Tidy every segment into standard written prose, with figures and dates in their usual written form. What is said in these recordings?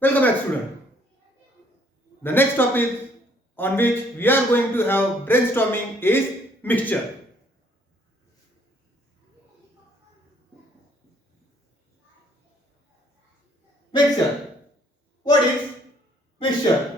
Welcome back, student. The next topic on which we are going to have brainstorming is mixture. Mixture. What is mixture?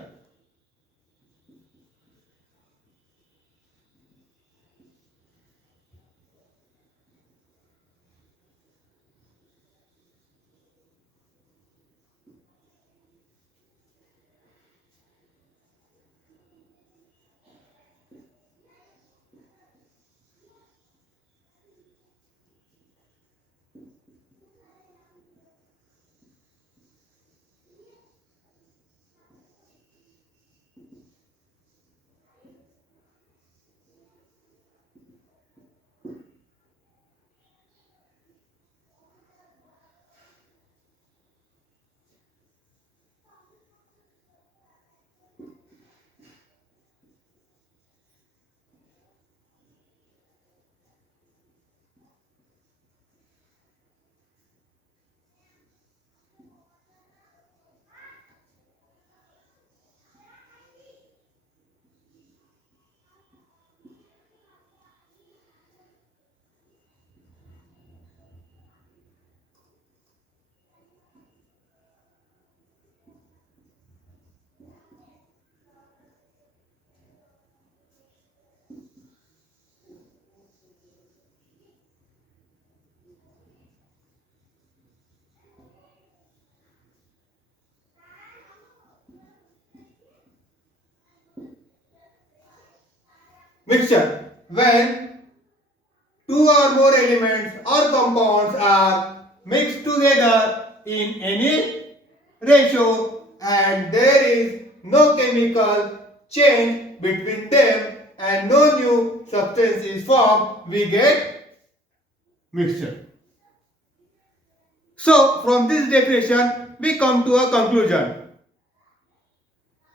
Mixture. When two or more elements or compounds are mixed together in any ratio and there is no chemical change between them and no new substance is formed, we get mixture. So, from this definition, we come to a conclusion.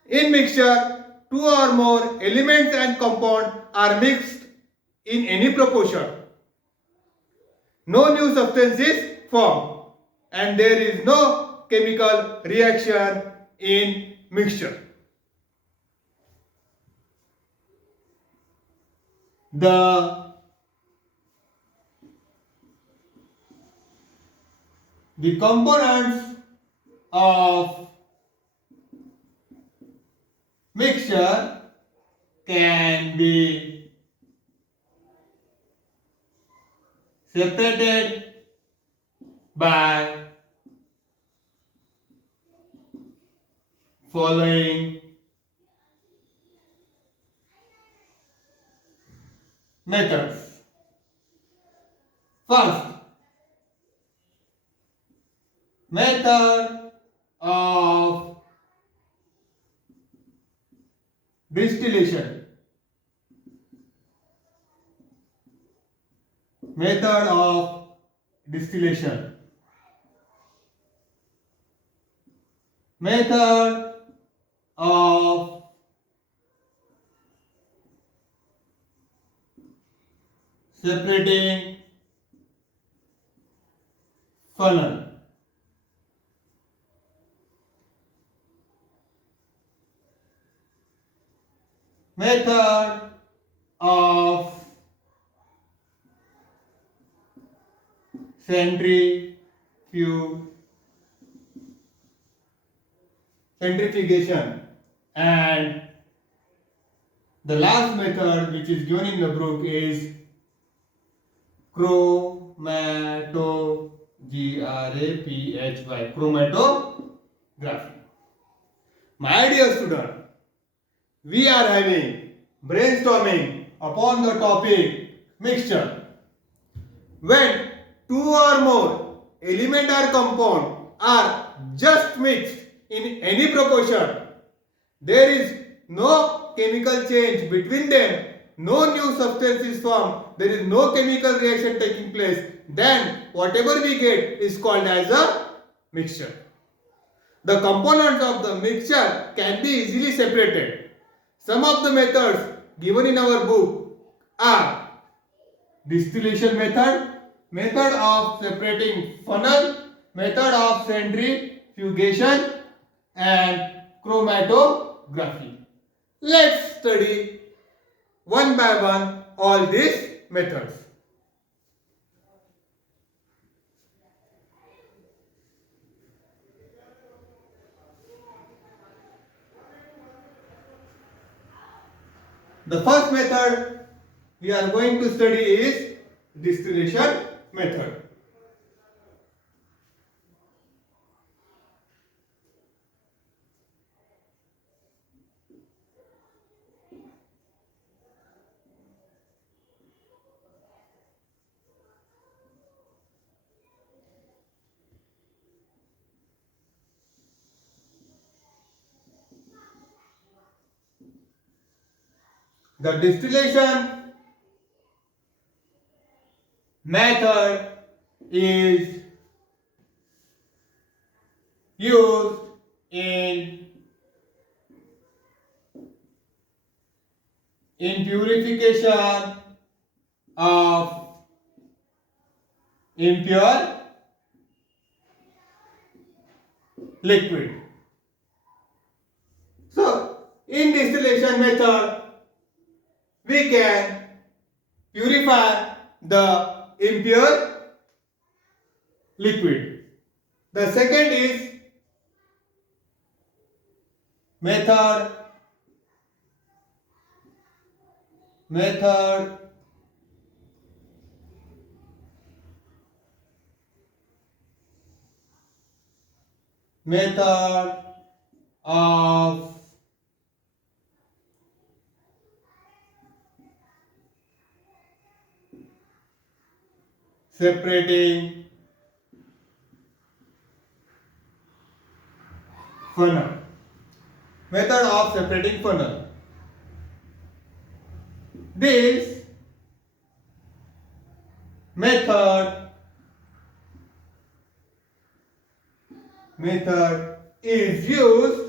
In mixture, two or more elements and compounds are mixed in any proportion. No new substance is formed and there is no chemical reaction in mixture. The components of mixture can be separated by following methods. First, method of distillation. Method of distillation. Method of separating funnel. Method of centrifugation, and the last method which is given in the book is chromatography. My dear student, we are having brainstorming upon the topic mixture. When two or more element or compound are just mixed in any proportion, there is no chemical change between them, no new substance is formed, there is no chemical reaction taking place, then whatever we get is called as a mixture. The components of the mixture can be easily separated. Some of the methods given in our book are distillation method, method of separating funnel, method of centrifugation, and chromatography. Let's study one by one all these methods. The first method we are going to study is distillation method. The distillation method is used in purification of impure liquid. So, in distillation method, we can purify the impure liquid. The second is method method of separating funnel. Method of separating funnel. This method is used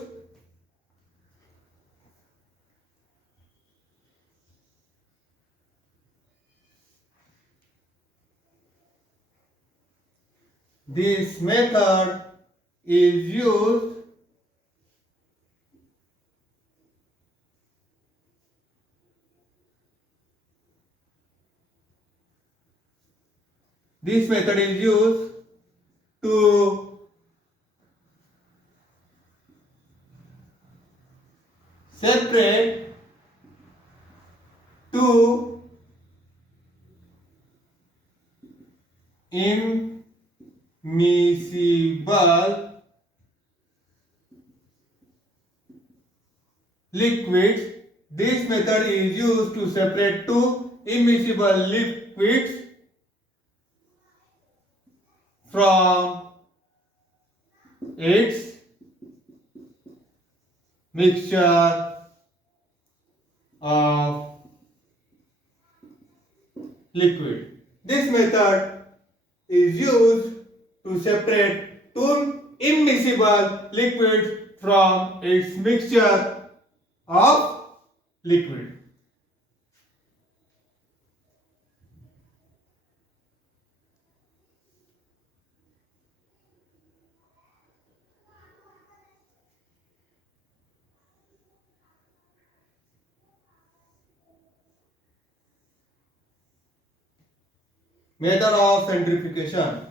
this method is used this method is used to separate two immiscible liquids. This method is used to separate two immiscible liquids from its mixture of liquid. This method is used to separate two immiscible liquids from its mixture of liquid. Method of centrifugation.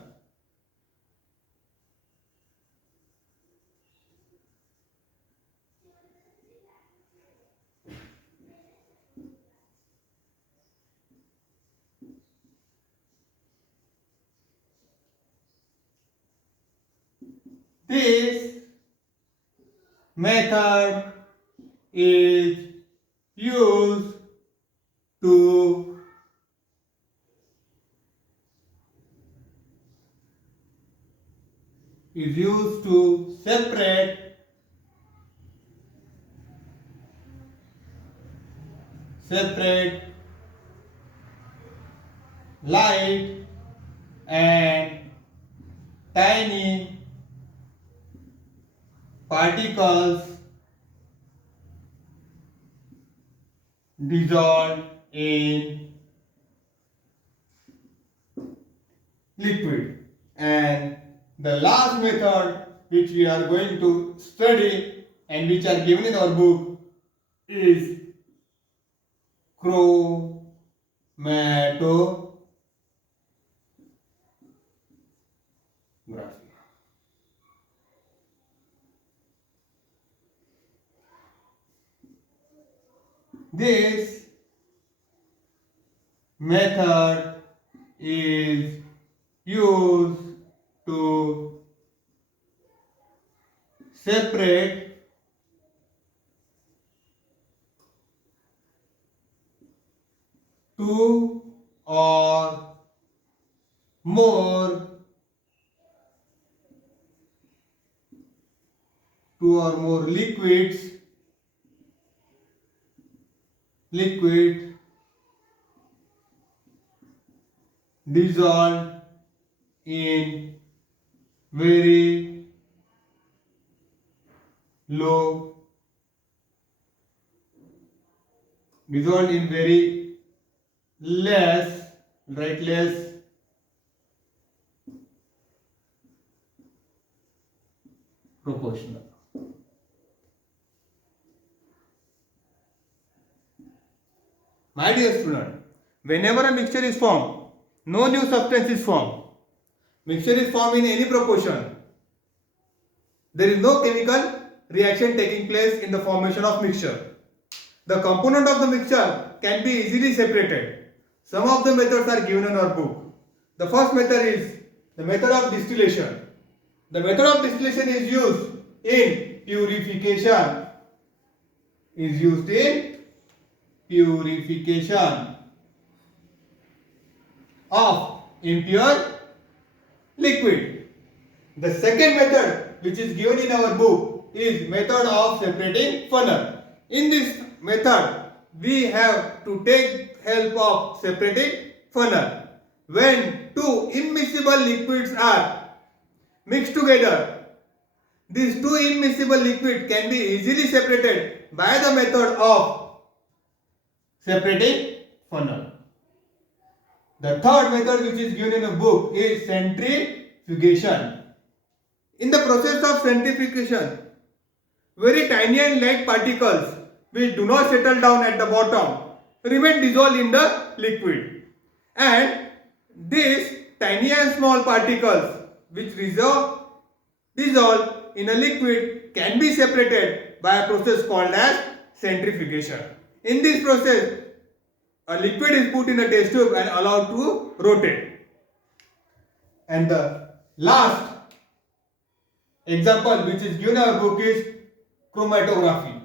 This method is used to separate light and tiny particles dissolved in liquid. And the last method which we are going to study and which are given in our book is chromatography. This method is used to separate two or more liquid dissolved in very low dissolved in very less proportional. My dear student, whenever a mixture is formed, no new substance is formed. Mixture is formed in any proportion. There is no chemical reaction taking place in the formation of mixture. The component of the mixture can be easily separated. Some of the methods are given in our book. The first method is the method of distillation. The method of distillation is used in purification. Of impure liquid. The second method which is given in our book is method of separating funnel. In this method we have to take help of separating funnel. When two immiscible liquids are mixed together, these two immiscible liquids can be easily separated by the method of separating funnel. The third method which is given in the book is centrifugation. In the process of centrifugation, very tiny and light particles which do not settle down at the bottom remain dissolved in the liquid, and these tiny and small particles which dissolve in a liquid can be separated by a process called as centrifugation. In this process, a liquid is put in a test tube and allowed to rotate. And the last example which is given in our book is chromatography.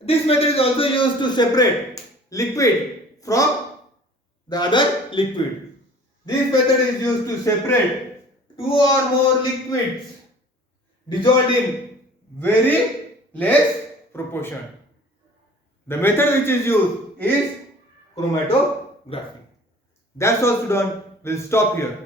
This method is also used to separate liquid from the other liquid. This method is used to separate two or more liquids dissolved in very less proportion. The method which is used is chromatography. That's all, student. We'll stop here.